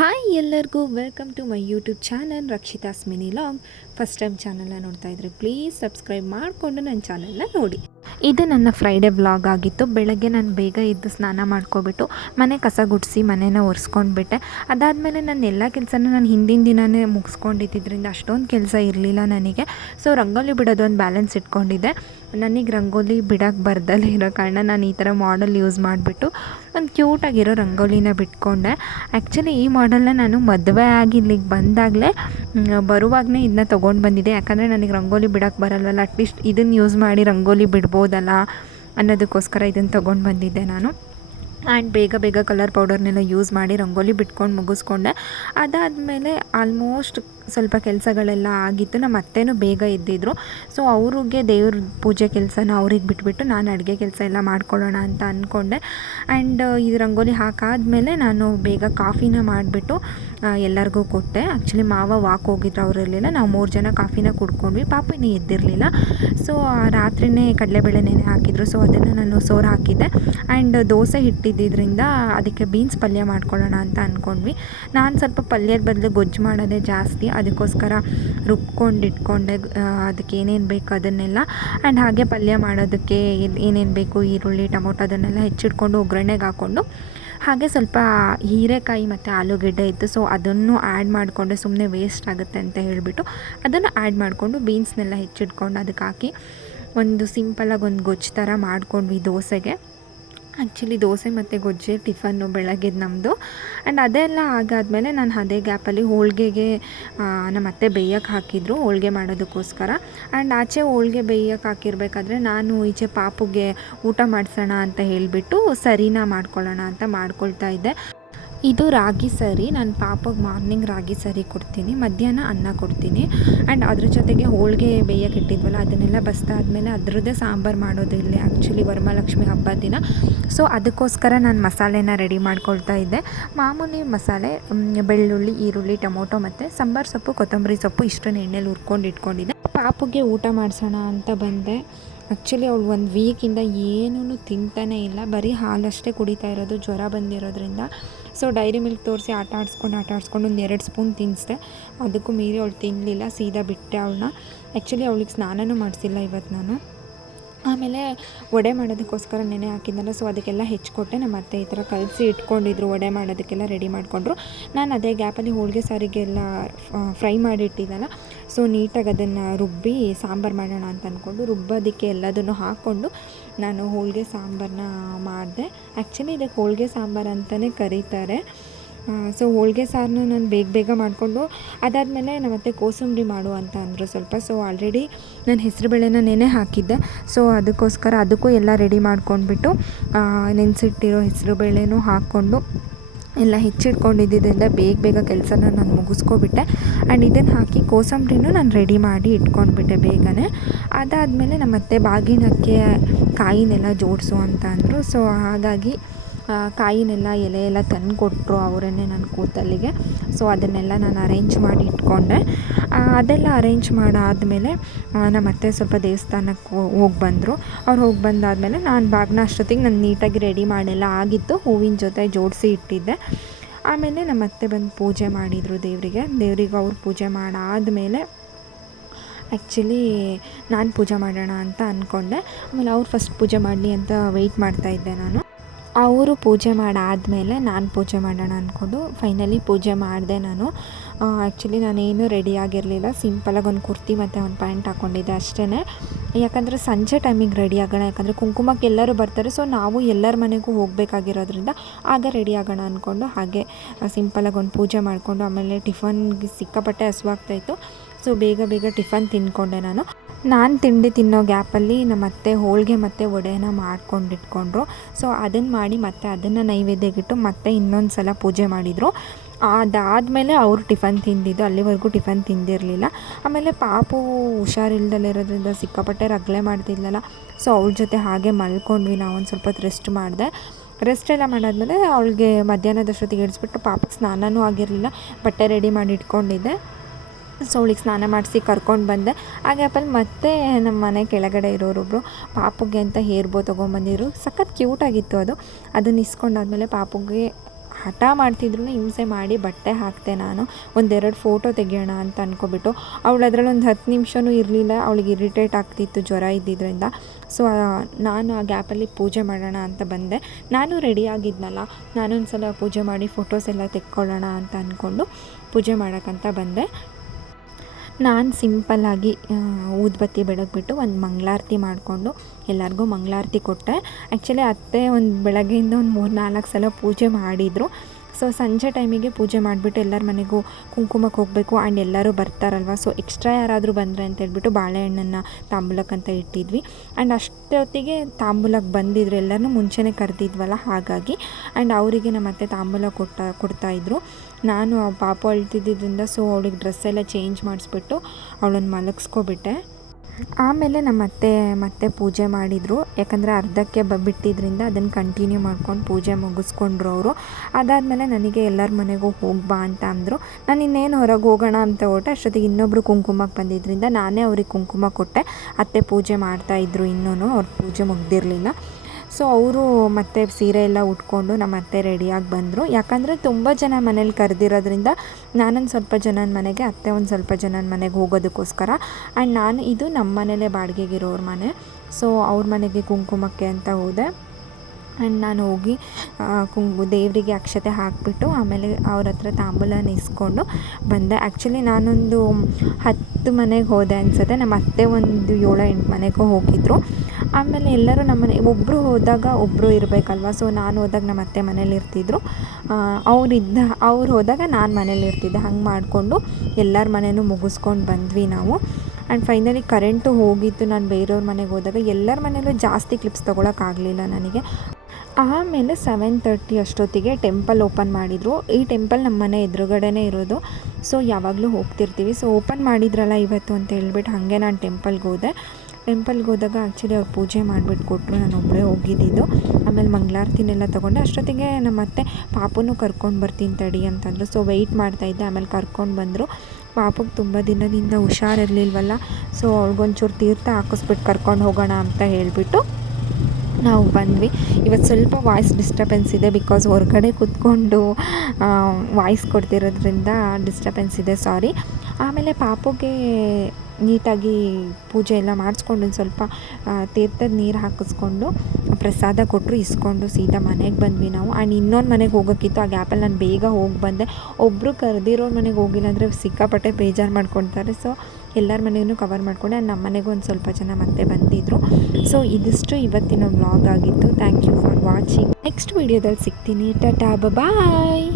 Hi ಎಲ್ಲರಿಗೂ welcome to my YouTube channel Rakshitha's mini log first time ಚಾನಲ್ನ ನೋಡ್ತಾ ಇದ್ರೆ ಪ್ಲೀಸ್ ಸಬ್ಸ್ಕ್ರೈಬ್ ಮಾಡಿಕೊಂಡು ನನ್ನ ಚಾನಲ್ನ ನೋಡಿ. ಇದು ನನ್ನ ಫ್ರೈಡೇ ವ್ಲಾಗ್ ಆಗಿತ್ತು. ಬೆಳಗ್ಗೆ ನಾನು ಬೇಗ ಎದ್ದು ಸ್ನಾನ ಮಾಡ್ಕೊಬಿಟ್ಟು ಮನೆ ಕಸ ಗುಡಿಸಿ ಮನೇನ ಒರೆಸ್ಕೊಂಡ್ಬಿಟ್ಟೆ. ಅದಾದಮೇಲೆ ನನ್ನ ಎಲ್ಲ ಕೆಲಸನ ನಾನು ಹಿಂದಿನ ದಿನವೇ ಮುಗಿಸ್ಕೊಂಡಿದ್ದರಿಂದ ಅಷ್ಟೊಂದು ಕೆಲಸ ಇರಲಿಲ್ಲ ನನಗೆ. ಸೊ ರಂಗೋಲಿ ಬಿಡೋದು ಒಂದು ಬ್ಯಾಲೆನ್ಸ್ ಇಟ್ಕೊಂಡಿದ್ದೆ. ನನಗೆ ರಂಗೋಲಿ ಬಿಡೋಕ್ಕೆ ಬರ್ದಲ್ಲೇ ಇರೋ ಕಾರಣ ನಾನು ಈ ಥರ ಮಾಡಲ್ ಯೂಸ್ ಮಾಡಿಬಿಟ್ಟು ಒಂದು ಕ್ಯೂಟಾಗಿರೋ ರಂಗೋಲಿನ ಬಿಟ್ಕೊಂಡೆ. ಆ್ಯಕ್ಚುಲಿ ಈ ಮಾಡಲ್ನ ನಾನು ಮದುವೆ ಆಗಿ ಇಲ್ಲಿಗೆ ಬಂದಾಗಲೇ ಬರುವಾಗಲೇ ಇದನ್ನ ತೊಗೊಂಡು ಬಂದಿದ್ದೆ. ಯಾಕಂದರೆ ನನಗೆ ರಂಗೋಲಿ ಬಿಡೋಕ್ಕೆ ಬರಲ್ಲಲ್ಲ. ಅಟ್ಲೀಸ್ಟ್ ಇದನ್ನು ಯೂಸ್ ಮಾಡಿ ರಂಗೋಲಿ ಬಿಡ್ಬೋದಲ್ಲ ಅನ್ನೋದಕ್ಕೋಸ್ಕರ ಇದನ್ನು ತೊಗೊಂಡು ಬಂದಿದ್ದೆ ನಾನು. ಆ್ಯಂಡ್ ಬೇಗ ಬೇಗ ಕಲರ್ ಪೌಡರ್ನೆಲ್ಲ ಯೂಸ್ ಮಾಡಿ ರಂಗೋಲಿ ಬಿಟ್ಕೊಂಡು ಮುಗಿಸ್ಕೊಂಡೆ. ಅದಾದಮೇಲೆ ಆಲ್ಮೋಸ್ಟ್ ಸ್ವಲ್ಪ ಕೆಲಸಗಳೆಲ್ಲ ಆಗಿತ್ತು, ನಮ್ಮ ಅತ್ತೆನೂ ಬೇಗ ಇದ್ದಿದ್ರು ಸೊ ಅವ್ರಿಗೆ ದೇವ್ರ ಪೂಜೆ ಕೆಲಸನ ಅವ್ರಿಗೆ ಬಿಟ್ಬಿಟ್ಟು ನಾನು ಅಡುಗೆ ಕೆಲಸ ಎಲ್ಲ ಮಾಡ್ಕೊಳ್ಳೋಣ ಅಂತ ಅಂದ್ಕೊಂಡೆ ಆ್ಯಂಡ್ ಇದು ರಂಗೋಲಿ ಹಾಕಾದಮೇಲೆ ನಾನು ಬೇಗ ಕಾಫಿನ ಮಾಡಿಬಿಟ್ಟು ಎಲ್ಲರಿಗೂ ಕೊಟ್ಟೆ. ಆ್ಯಕ್ಚುಲಿ ಮಾವ ವಾಕ್ ಹೋಗಿದ್ರು ಅವ್ರು ಇರಲಿಲ್ಲ ನಾವು ಮೂರು ಜನ ಕಾಫಿನ ಕುಡ್ಕೊಂಡ್ವಿ. ಪಾಪಿನ ಎದ್ದಿರಲಿಲ್ಲ. ಸೊ ರಾತ್ರಿನೇ ಕಡಲೆಬೇಳೆ ನೆನೆ ಹಾಕಿದ್ರು. ಸೊ ಅದನ್ನು ನಾನು ಸೋರು ಹಾಕಿದ್ದೆ. ಆ್ಯಂಡ್ ದೋಸೆ ಹಿಟ್ಟಿದ್ದರಿಂದ ಅದಕ್ಕೆ ಬೀನ್ಸ್ ಪಲ್ಯ ಮಾಡ್ಕೊಳ್ಳೋಣ ಅಂತ ಅಂದ್ಕೊಂಡ್ವಿ ನಾನು ಸ್ವಲ್ಪ ಪಲ್ಯದ ಬದಲು ಗೊಜ್ಜು ಮಾಡೋದೇ ಜಾಸ್ತಿ. ಅದಕ್ಕೋಸ್ಕರ ರುಬ್ಕೊಂಡು ಇಟ್ಕೊಂಡೆ ಅದಕ್ಕೆ ಏನೇನು ಬೇಕು ಅದನ್ನೆಲ್ಲ. ಆ್ಯಂಡ್ ಹಾಗೆ ಪಲ್ಯ ಮಾಡೋದಕ್ಕೆ ಏನೇನು ಬೇಕು, ಈರುಳ್ಳಿ, ಟೊಮೊಟೊ ಅದನ್ನೆಲ್ಲ ಹೆಚ್ಚಿಟ್ಕೊಂಡು ಒಗ್ಗರಣೆಗೆ ಹಾಕ್ಕೊಂಡು ಹಾಗೆ ಸ್ವಲ್ಪ ಹೀರೆಕಾಯಿ ಮತ್ತು ಆಲೂಗೆಡ್ಡೆ ಇತ್ತು. ಸೊ ಅದನ್ನು ಆ್ಯಡ್ ಮಾಡಿಕೊಂಡು. ಸುಮ್ಮನೆ ವೇಸ್ಟ್ ಆಗುತ್ತೆ ಅಂತ ಹೇಳಿಬಿಟ್ಟು ಅದನ್ನು ಆ್ಯಡ್ ಮಾಡಿಕೊಂಡು ಬೀನ್ಸ್ನೆಲ್ಲ ಹೆಚ್ಚಿಟ್ಕೊಂಡು ಅದಕ್ಕೆ ಹಾಕಿ ಒಂದು ಸಿಂಪಲಾಗಿ ಒಂದು ಗೊಜ್ಜು ಥರ ಮಾಡಿಕೊಂಡ್ವಿ ದೋಸೆಗೆ. ಆ್ಯಕ್ಚುಲಿ ದೋಸೆ ಮತ್ತು ಗೊಜ್ಜೆ ಟಿಫನ್ನು ಬೆಳಗ್ಗೆದು ನಮ್ಮದು ಆ್ಯಂಡ್ ಅದೆಲ್ಲ ಆಗಾದಮೇಲೆ ನಾನು ಅದೇ ಗ್ಯಾಪಲ್ಲಿ ಹೋಳಿಗೆಗೆ ನಮ್ಮ ಅತ್ತೆ ಬೇಯಕ್ಕೆ ಹಾಕಿದ್ರು ಹೋಳಿಗೆ ಮಾಡೋದಕ್ಕೋಸ್ಕರ. ಆ್ಯಂಡ್ ಆಚೆ ಹೋಳಿಗೆ ಬೇಯಕ್ಕೆ ಹಾಕಿರ್ಬೇಕಾದ್ರೆ ನಾನು ಈಚೆ ಪಾಪುಗೆ ಊಟ ಮಾಡಿಸೋಣ ಅಂತ ಹೇಳಿಬಿಟ್ಟು ಸರಿನಾ ಮಾಡ್ಕೊಳ್ಳೋಣ ಅಂತ ಮಾಡ್ಕೊಳ್ತಾ ಇದ್ದೆ. ಇದು ರಾಗಿ ಸರಿ, ನಾನು ಪಾಪಗೆ ಮಾರ್ನಿಂಗ್ ರಾಗಿ ಸರಿ ಕೊಡ್ತೀನಿ, ಮಧ್ಯಾಹ್ನ ಅನ್ನ ಕೊಡ್ತೀನಿ. ಆ್ಯಂಡ್ ಅದ್ರ ಜೊತೆಗೆ ಹೋಳಿಗೆ ಬೇಯಕ್ಕೆ ಇಟ್ಟಿದ್ವಲ್ಲ ಅದನ್ನೆಲ್ಲ ಬಸ್ತಾದ್ಮೇಲೆ ಅದರದ್ದೇ ಸಾಂಬಾರು ಮಾಡೋದು ಇಲ್ಲಿ ಆ್ಯಕ್ಚುಲಿ ವರಮಹಾಲಕ್ಷ್ಮಿ ಹಬ್ಬದ ದಿನ. ಸೊ ಅದಕ್ಕೋಸ್ಕರ ನಾನು ಮಸಾಲೆನ ರೆಡಿ ಮಾಡ್ಕೊಳ್ತಾ ಇದ್ದೆ. ಮಾಮೂಲಿ ಮಸಾಲೆ ಬೆಳ್ಳುಳ್ಳಿ, ಈರುಳ್ಳಿ, ಟೊಮೊಟೊ ಮತ್ತು ಸಾಂಬಾರು ಸೊಪ್ಪು, ಕೊತ್ತಂಬರಿ ಸೊಪ್ಪು ಇಷ್ಟನ್ನು ಎಣ್ಣೆಲಿ ಹುರ್ಕೊಂಡು ಇಟ್ಕೊಂಡಿದ್ದೆ. ಪಾಪುಗೆ ಊಟ ಮಾಡಿಸೋಣ ಅಂತ ಬಂದೆ. ಆ್ಯಕ್ಚುಲಿ ಅವಳು ಒಂದು ವೀಕಿಂದ ಏನೂ ತಿಂತಾನೇ ಇಲ್ಲ. ಬರೀ ಹಾಲಷ್ಟೇ ಕುಡಿತಾ ಇರೋದು, ಜ್ವರ ಬಂದಿರೋದ್ರಿಂದ. ಸೊ ಡೈರಿ ಮಿಲ್ಕ್ ತೋರಿಸಿ ಆಟ ಆಡಿಸ್ಕೊಂಡು ಆಟ ಆಡಿಸ್ಕೊಂಡು ಒಂದು ಎರಡು ಸ್ಪೂನ್ ತಿನ್ನಿಸ್ದೆ ಅದಕ್ಕೂ ಮೀರಿ ಅವಳು ತಿನ್ನಲಿಲ್ಲ ಸೀದಾ ಬಿಟ್ಟೆ ಅವಳನ್ನ. ಆ್ಯಕ್ಚುಲಿ ಅವಳಿಗೆ ಸ್ನಾನನೂ ಮಾಡಿಸಿಲ್ಲ ಇವತ್ತು ನಾನು. ಆಮೇಲೆ ವಡೆ ಮಾಡೋದಕ್ಕೋಸ್ಕರ ನೆನೆ ಹಾಕಿದ್ನಲ್ಲ, ಸೊ ಅದಕ್ಕೆಲ್ಲ ಹೆಚ್ಚಿಕೊಟ್ಟೆ ನಮ್ಮ ಅತ್ತೆ ಈ ಥರ ಕಲಸಿ ಇಟ್ಕೊಂಡಿದ್ರು, ವಡೆ ಮಾಡೋದಕ್ಕೆಲ್ಲ ರೆಡಿ ಮಾಡಿಕೊಂಡ್ರು. ನಾನು ಅದೇ ಗ್ಯಾಪಲ್ಲಿ ಹೋಳಿಗೆ ಸಾರಿಗೆಲ್ಲ ಫ್ರೈ ಮಾಡಿ ಇಟ್ಟಿದ್ದಲ್ಲ ಸೊ ನೀಟಾಗಿ ಅದನ್ನು ರುಬ್ಬಿ ಸಾಂಬಾರು ಮಾಡೋಣ ಅಂತ ಅಂದ್ಕೊಂಡು ರುಬ್ಬೋದಕ್ಕೆ ಎಲ್ಲದನ್ನು ಹಾಕ್ಕೊಂಡು ನಾನು ಹೋಳಿಗೆ ಸಾಂಬಾರನ್ನ ಮಾಡಿದೆ. ಆ್ಯಕ್ಚುಲಿ ಇದಕ್ಕೆ ಹೋಳಿಗೆ ಸಾಂಬಾರು ಅಂತಲೇ ಕರೀತಾರೆ. ಸೊ ಹೋಳಿಗೆ ಸಾರನ್ನ ನಾನು ಬೇಗ ಬೇಗ ಮಾಡಿಕೊಂಡು ಅದಾದಮೇಲೆ ನಮ್ಮತ್ತೆ ಕೋಸಂಬರಿ ಮಾಡು ಅಂತ ಅಂದರು ಸ್ವಲ್ಪ. ಸೊ ಆಲ್ರೆಡಿ ನಾನು ಹೆಸರುಬೇಳೆನ ನೆನೆ ಹಾಕಿದ್ದೆ. ಸೊ ಅದಕ್ಕೋಸ್ಕರ ಅದಕ್ಕೂ ಎಲ್ಲ ರೆಡಿ ಮಾಡ್ಕೊಂಡ್ಬಿಟ್ಟು ನೆನೆಸಿಟ್ಟಿರೋ ಹೆಸರು ಬೇಳೆನೂ ಹಾಕ್ಕೊಂಡು ಎಲ್ಲ ಹೆಚ್ಚಿಟ್ಕೊಂಡಿದ್ದರಿಂದ ಬೇಗ ಬೇಗ ಕೆಲಸನ ನಾನು ಮುಗಿಸ್ಕೊಬಿಟ್ಟೆ. ಆ್ಯಂಡ್ ಇದನ್ನು ಹಾಕಿ ಕೋಸಂಬರಿನೂ ನಾನು ರೆಡಿ ಮಾಡಿ ಇಟ್ಕೊಂಡ್ಬಿಟ್ಟೆ ಬೇಗನೆ. ಅದಾದಮೇಲೆ ನಮ್ಮತ್ತೆ ಬಾಗಿನಕ್ಕೆ ಕಾಯಿನೆಲ್ಲ ಜೋಡಿಸು ಅಂತ ಅಂದರು. ಸೊ ಹಾಗಾಗಿ ಕಾಯಿನೆಲ್ಲ ಎಲೆ ಎಲ್ಲ ತಂದು ಕೊಟ್ಟರು ಅವರನ್ನೇ ನನ್ನ ಕೂತಲ್ಲಿಗೆ. ಸೊ ಅದನ್ನೆಲ್ಲ ನಾನು ಅರೇಂಜ್ ಮಾಡಿ ಇಟ್ಕೊಂಡೆ. ಅದೆಲ್ಲ ಅರೇಂಜ್ ಮಾಡಾದಮೇಲೆ ನಮ್ಮ ಅತ್ತೆ ಸ್ವಲ್ಪ ದೇವಸ್ಥಾನಕ್ಕೆ ಹೋಗಿ ಬಂದರು. ಅವ್ರು ಹೋಗಿ ಬಂದಾದಮೇಲೆ ನಾನು ಬಾಗ್ನ ಅಷ್ಟೊತ್ತಿಗೆ ನಾನು ನೀಟಾಗಿ ರೆಡಿ ಮಾಡೆಲ್ಲ ಆಗಿತ್ತು. ಹೂವಿನ ಜೊತೆ ಜೋಡಿಸಿ ಇಟ್ಟಿದ್ದೆ. ಆಮೇಲೆ ನಮ್ಮ ಅತ್ತೆ ಬಂದು ಪೂಜೆ ಮಾಡಿದರು ದೇವರಿಗೆ. ದೇವ್ರಿಗೆ ಅವ್ರು ಪೂಜೆ ಮಾಡಾದಮೇಲೆ ಆ್ಯಕ್ಚುಲಿ ನಾನು ಪೂಜೆ ಮಾಡೋಣ ಅಂತ ಅಂದ್ಕೊಂಡೆ ಆಮೇಲೆ ಅವ್ರು ಫಸ್ಟ್ ಪೂಜೆ ಮಾಡಲಿ ಅಂತ ವೆಯ್ಟ್ ಮಾಡ್ತಾಯಿದ್ದೆ ನಾನು. ಅವರು ಪೂಜೆ ಮಾಡಾದಮೇಲೆ ನಾನು ಪೂಜೆ ಮಾಡೋಣ ಅಂದ್ಕೊಂಡು ಫೈನಲಿ ಪೂಜೆ ಮಾಡಿದೆ ನಾನು. ಆ್ಯಕ್ಚುಲಿ ನಾನೇನು ರೆಡಿ ಆಗಿರಲಿಲ್ಲ. ಸಿಂಪಲಾಗಿ ಒಂದು ಕುರ್ತಿ ಮತ್ತು ಒಂದು ಪ್ಯಾಂಟ್ ಹಾಕ್ಕೊಂಡಿದ್ದೆ ಅಷ್ಟೇ ಯಾಕಂದರೆ ಸಂಜೆ ಟೈಮಿಗೆ ರೆಡಿ ಆಗೋಣ. ಯಾಕಂದರೆ ಕುಂಕುಮಕ್ಕೆ ಎಲ್ಲರೂ ಬರ್ತಾರೆ ಸೊ ನಾವು ಎಲ್ಲರ ಮನೆಗೂ ಹೋಗಬೇಕಾಗಿರೋದ್ರಿಂದ ಆಗ ರೆಡಿ ಆಗೋಣ ಅಂದ್ಕೊಂಡು ಹಾಗೆ ಸಿಂಪಲಾಗಿ ಒಂದು ಪೂಜೆ ಮಾಡಿಕೊಂಡು ಆಮೇಲೆ ಟಿಫನ್ಗೆ ಸಿಕ್ಕಾಪಟ್ಟೆ ಹಸುವಾಗ್ತಾಯಿತ್ತು ಸೊ ಬೇಗ ಬೇಗ ಟಿಫನ್ ತಿಂದ್ಕೊಂಡೆ ನಾನು. ನಾನು ತಿಂಡಿ ತಿನ್ನೋ ಗ್ಯಾಪಲ್ಲಿ ನಮ್ಮ ಅತ್ತೆ ಹೋಳಿಗೆ ಮತ್ತು ವಡೆನ ಮಾಡ್ಕೊಂಡಿಟ್ಕೊಂಡ್ರು. ಸೊ ಅದನ್ನು ಮಾಡಿ ಮತ್ತೆ ಅದನ್ನು ನೈವೇದ್ಯಗಿಟ್ಟು ಮತ್ತೆ ಇನ್ನೊಂದು ಸಲ ಪೂಜೆ ಮಾಡಿದರು. ಅದಾದಮೇಲೆ ಅವರು ಟಿಫನ್ ತಿಂದಿದ್ದು, ಅಲ್ಲಿವರೆಗೂ ಟಿಫನ್ ತಿಂದಿರಲಿಲ್ಲ. ಆಮೇಲೆ ಪಾಪು ಹುಷಾರಿಲ್ದಲ್ಲಿರೋದ್ರಿಂದ ಸಿಕ್ಕಾಪಟ್ಟೆ ರಗಳೆ ಮಾಡ್ತಿದ್ಲಲ್ಲ, ಸೊ ಅವಳ ಜೊತೆ ಹಾಗೆ ಮಲ್ಕೊಂಡ್ವಿ. ನಾವು ಒಂದು ಸ್ವಲ್ಪ ರೆಸ್ಟ್ ಮಾಡಿದೆ. ರೆಸ್ಟ್ ಎಲ್ಲ ಮಾಡಾದ್ಮೇಲೆ ಅವಳಿಗೆ ಮಧ್ಯಾಹ್ನದಷ್ಟೊತ್ತಿಗೆ ಇಳಿಸ್ಬಿಟ್ಟು ಪಾಪಕ್ಕೆ ಸ್ನಾನವೂ ಆಗಿರಲಿಲ್ಲ, ಬಟ್ಟೆ ರೆಡಿ ಮಾಡಿ ಇಟ್ಕೊಂಡಿದ್ದೆ. ಸೊ ಅವಳಿಗೆ ಸ್ನಾನ ಮಾಡಿಸಿ ಕರ್ಕೊಂಡು ಬಂದೆ. ಆ ಗ್ಯಾಪಲ್ಲಿ ಮತ್ತೆ ನಮ್ಮ ಮನೆ ಕೆಳಗಡೆ ಇರೋರೊಬ್ಬರು ಪಾಪುಗೆ ಅಂತ ಹೇರ್ ಬೋ ತೊಗೊಂಬಂದಿದ್ರು. ಸಖತ್ ಕ್ಯೂಟಾಗಿತ್ತು ಅದು. ಅದನ್ನು ಇಸ್ಕೊಂಡಾದ್ಮೇಲೆ ಪಾಪುಗೆ ಹಠ ಮಾಡ್ತಿದ್ರು, ಹಿಂಸೆ ಮಾಡಿ ಬಟ್ಟೆ ಹಾಕ್ತೆ ನಾನು. ಒಂದೆರಡು ಫೋಟೋ ತೆಗೆಯೋಣ ಅಂತ ಅಂದ್ಕೊಬಿಟ್ಟು ಅವಳು ಅದರಲ್ಲಿ ಒಂದು ಹತ್ತು ನಿಮಿಷವೂ ಇರಲಿಲ್ಲ. ಅವಳಿಗೆ ಇರಿಟೇಟ್ ಆಗ್ತಿತ್ತು ಜ್ವರ ಇದ್ದಿದ್ದರಿಂದ ಸೊ ನಾನು ಆ ಗ್ಯಾಪಲ್ಲಿ ಪೂಜೆ ಮಾಡೋಣ ಅಂತ ಬಂದೆ. ನಾನು ರೆಡಿ ಆಗಿದ್ನಲ್ಲ. ನಾನೊಂದು ಸಲ ಪೂಜೆ ಮಾಡಿ ಫೋಟೋಸ್ ಎಲ್ಲ ತೆಕ್ಕೊಳ್ಳೋಣ ಅಂತ ಅಂದ್ಕೊಂಡು ಪೂಜೆ ಮಾಡೋಕ್ಕಂತ ಬಂದೆ. ನಾನು ಸಿಂಪಲ್ಲಾಗಿ ಊದ್ಬತ್ತಿ ಬೆಳಗ್ಬಿಟ್ಟು ಒಂದು ಮಂಗಳಾರತಿ ಮಾಡಿಕೊಂಡು ಎಲ್ಲರಿಗೂ ಮಂಗಳಾರತಿ ಕೊಟ್ಟೆ. ಆ್ಯಕ್ಚುಲಿ ಅತ್ತೆ ಒಂದು ಬೆಳಗ್ಗೆಯಿಂದ ಒಂದು ಮೂರು ನಾಲ್ಕು ಸಲ ಪೂಜೆ ಮಾಡಿದರು. ಸೊ ಸಂಜೆ ಟೈಮಿಗೆ ಪೂಜೆ ಮಾಡಿಬಿಟ್ಟು ಎಲ್ಲರ ಮನೆಗೂ ಕುಂಕುಮಕ್ಕೆ ಹೋಗಬೇಕು ಆ್ಯಂಡ್ ಎಲ್ಲರೂ ಬರ್ತಾರಲ್ವ. ಸೊ ಎಕ್ಸ್ಟ್ರಾ ಯಾರಾದರೂ ಬಂದರೆ ಅಂತ ಹೇಳ್ಬಿಟ್ಟು ಬಾಳೆಹಣ್ಣನ್ನು ಅಂತ ಇಟ್ಟಿದ್ವಿ. ಆ್ಯಂಡ್ ಅಷ್ಟೊತ್ತಿಗೆ ತಾಂಬೂಲಕ್ಕೆ ಬಂದಿದ್ರು ಎಲ್ಲರನ್ನೂ ಮುಂಚೆನೇ ಕರೆದಿದ್ವಲ್ಲ, ಹಾಗಾಗಿ. ಆ್ಯಂಡ್ ಅವರಿಗೆ ನಮ್ಮ ಅತ್ತೆ ತಾಂಬೂಲ ಕೊಟ್ಟ ಕೊಡ್ತಾಯಿದ್ರು ನಾನು ಪಾಪು ಅಳ್ತಿದ್ದರಿಂದ ಸೊ ಅವಳಿಗೆ ಡ್ರೆಸ್ಸೆಲ್ಲ ಚೇಂಜ್ ಮಾಡಿಸ್ಬಿಟ್ಟು ಅವಳನ್ನು ಮಲಗಿಸ್ಕೊಬಿಟ್ಟೆ. ಆಮೇಲೆ ನಮ್ಮ ಅತ್ತೆ, ಮತ್ತೆ ಪೂಜೆ ಮಾಡಿದರು. ಯಾಕಂದರೆ ಅರ್ಧಕ್ಕೆ ಬ ಬಿಟ್ಟಿದ್ದರಿಂದ ಅದನ್ನು ಕಂಟಿನ್ಯೂ ಮಾಡ್ಕೊಂಡು ಪೂಜೆ ಮುಗಿಸ್ಕೊಂಡ್ರು ಅವರು. ಅದಾದಮೇಲೆ ನನಗೆ ಎಲ್ಲರ ಮನೆಗೂ ಹೋಗಿ ಬಾ ಅಂತ ಅಂದರು. ನಾನು ಇನ್ನೇನು ಹೊರಗೆ ಹೋಗೋಣ ಅಂತ ಹೊರಟೆ, ಅಷ್ಟೊತ್ತಿಗೆ ಇನ್ನೊಬ್ಬರು ಕುಂಕುಮಕ್ಕೆ ಬಂದಿದ್ದರಿಂದ ನಾನೇ ಅವ್ರಿಗೆ ಕುಂಕುಮ ಕೊಟ್ಟೆ. ಅತ್ತೆ ಪೂಜೆ ಮಾಡ್ತಾಯಿದ್ರು ಇನ್ನೂ ಅವ್ರ ಪೂಜೆ ಮುಗ್ದಿರಲಿಲ್ಲ. ಸೊ ಅವರು ಮತ್ತೆ ಸೀರೆ ಎಲ್ಲ ಉಟ್ಕೊಂಡು ನಮ್ಮ ಅತ್ತೆ ರೆಡಿಯಾಗಿ ಬಂದರು. ಯಾಕಂದರೆ ತುಂಬ ಜನ ಮನೇಲಿ ಕರೆದಿರೋದ್ರಿಂದ ನಾನೊಂದು ಸ್ವಲ್ಪ ಜನನ ಮನೆಗೆ, ಅತ್ತೆ ಒಂದು ಸ್ವಲ್ಪ ಜನನ ಮನೆಗೆ ಹೋಗೋದಕ್ಕೋಸ್ಕರ. ಆ್ಯಂಡ್ ನಾನು ಇದು ನಮ್ಮ ಮನೇಲೇ ಬಾಡಿಗೆಗಿರೋರ ಮನೆ. ಸೊ ಅವ್ರ ಮನೆಗೆ ಕುಂಕುಮಕ್ಕೆ ಅಂತ ಹೋದೆ. ಆ್ಯಂಡ್ ನಾನು ಹೋಗಿ ಕುಂಕು, ದೇವರಿಗೆ ಅಕ್ಷತೆ ಹಾಕಿಬಿಟ್ಟು ಆಮೇಲೆ ಅವ್ರ ಹತ್ರ ತಾಂಬೂಲನ ಇಸ್ಕೊಂಡು ಬಂದೆ. ಆ್ಯಕ್ಚುಲಿ ನಾನೊಂದು ಹತ್ತು ಮನೆಗೆ ಹೋದೆ ಅನಿಸುತ್ತೆ. ನಮ್ಮ ಅತ್ತೆ ಒಂದು ಏಳು ಎಂಟು ಮನೆಗೂ ಹೋಗಿದ್ರು. ಆಮೇಲೆ ಎಲ್ಲರೂ ನಮ್ಮ ಮನೆ ಒಬ್ಬರು ಹೋದಾಗ ಒಬ್ಬರು ಇರಬೇಕಲ್ವ? ಸೊ ನಾನು ಹೋದಾಗ ನಮ್ಮ ಅತ್ತೆ ಮನೇಲಿ ಇರ್ತಿದ್ರು. ಅವರಿದ್ದ ಅವ್ರು ಹೋದಾಗ ನಾನು ಮನೇಲಿ ಇರ್ತಿದ್ದೆ. ಹಂಗೆ ಮಾಡಿಕೊಂಡು ಎಲ್ಲರ ಮನೆಯೂ ಮುಗಿಸ್ಕೊಂಡು ಬಂದ್ವಿ ನಾವು. ಆ್ಯಂಡ್ ಫೈನಲಿ ಕರೆಂಟು ಹೋಗಿತ್ತು. ನಾನು ಬೇರೆಯವ್ರ ಮನೆಗೆ ಹೋದಾಗ ಎಲ್ಲರ ಮನೇಲೂ ಜಾಸ್ತಿ ಕ್ಲಿಪ್ಸ್ ತೊಗೊಳಕ್ಕಾಗಲಿಲ್ಲ ನನಗೆ. ಆಮೇಲೆ ಸೆವೆನ್ ತರ್ಟಿ ಅಷ್ಟೊತ್ತಿಗೆ ಟೆಂಪಲ್ ಓಪನ್ ಮಾಡಿದರು. ಈ ಟೆಂಪಲ್ ನಮ್ಮ ಮನೆ ಎದುರುಗಡೆನೇ ಇರೋದು. ಸೊ ಯಾವಾಗಲೂ ಹೋಗ್ತಿರ್ತೀವಿ. ಸೊ ಓಪನ್ ಮಾಡಿದ್ರಲ್ಲ ಇವತ್ತು ಅಂತ ಹೇಳ್ಬಿಟ್ಟು ಹಾಗೆ ನಾನು ಟೆಂಪಲ್ಗೆ ಹೋದೆ. ಟೆಂಪಲ್ಗೆ ಹೋದಾಗ ಆ್ಯಕ್ಚುಲಿ ಅವ್ರು ಪೂಜೆ ಮಾಡಿಬಿಟ್ಟು ಕೊಟ್ಟರು, ನಾನು ಒಬ್ಬಳೇ ಹೋಗಿದ್ದಿದ್ದು. ಆಮೇಲೆ ಮಂಗಳಾರತಿನೆಲ್ಲ ತೊಗೊಂಡೆ. ಅಷ್ಟೊತ್ತಿಗೆ ನಮ್ಮ ಅತ್ತೆ, ಪಾಪುನೂ ಕರ್ಕೊಂಡು ಬರ್ತೀನಿ ತಡಿ ಅಂತಂದರು. ಸೊ ವೆಯ್ಟ್ ಮಾಡ್ತಾಯಿದ್ದೆ ಆಮೇಲೆ ಕರ್ಕೊಂಡು ಬಂದರು. ಪಾಪಗೆ ತುಂಬ ದಿನದಿಂದ ಹುಷಾರಿರಲಿಲ್ವಲ್ಲ? ಸೊ ಅವ್ಳಿಗೊಂಚೂರು ತೀರ್ಥ ಹಾಕಿಸ್ಬಿಟ್ಟು ಕರ್ಕೊಂಡು ಹೋಗೋಣ ಅಂತ ಹೇಳಿಬಿಟ್ಟು ನಾವು ಬಂದ್ವಿ. ಇವತ್ತು ಸ್ವಲ್ಪ ವಾಯ್ಸ್ ಡಿಸ್ಟರ್ಬೆನ್ಸ್ ಇದೆ ಬಿಕಾಸ್ ಹೊರಗಡೆ ಕೂತ್ಕೊಂಡು ವಾಯ್ಸ್ ಕೊಡ್ತಿರೋದ್ರಿಂದ ಡಿಸ್ಟರ್ಬೆನ್ಸ್ ಇದೆ ಸಾರಿ ಆಮೇಲೆ ಪಾಪುಗೆ ನೀಟಾಗಿ ಪೂಜೆ ಎಲ್ಲ ಮಾಡಿಸ್ಕೊಂಡು ಒಂದು ಸ್ವಲ್ಪ ತೀರ್ಥದ ನೀರು ಹಾಕಿಸ್ಕೊಂಡು ಪ್ರಸಾದ ಕೊಟ್ಟರು ಇಸ್ಕೊಂಡು ಸೀದಾ ಮನೆಗೆ ಬಂದ್ವಿ ನಾವು. ಆ್ಯಂಡ್ ಇನ್ನೊಂದು ಮನೆಗೆ ಹೋಗೋಕ್ಕಿತ್ತು ಆ ಗ್ಯಾಪಲ್ಲಿ ನಾನು ಬೇಗ ಹೋಗಿ ಬಂದೆ. ಒಬ್ಬರು ಕರೆದಿರೋ ಮನೆಗೆ ಹೋಗಿಲ್ಲ ಅಂದರೆ ಸಿಕ್ಕಾಪಟ್ಟೆ ಬೇಜಾರು ಮಾಡ್ಕೊತಾರೆ. ಸೊ ಎಲ್ಲರ ಮನೆಯೂ ಕವರ್ ಮಾಡಿಕೊಂಡೆ ನಮ್ಮ ಮನೆಗೂ ಒಂದು ಸ್ವಲ್ಪ ಜನ ಮತ್ತೆ ಬಂದಿದ್ದರು ಸೊ ಇದಿಷ್ಟು ಇವತ್ತಿನ ವ್ಲಾಗ್ ಆಗಿತ್ತು. Thank you for watching next ವೀಡಿಯೋದಲ್ಲಿ ಸಿಗ್ತೀನಿ. ಟಾಟಾ ಬಾಯ್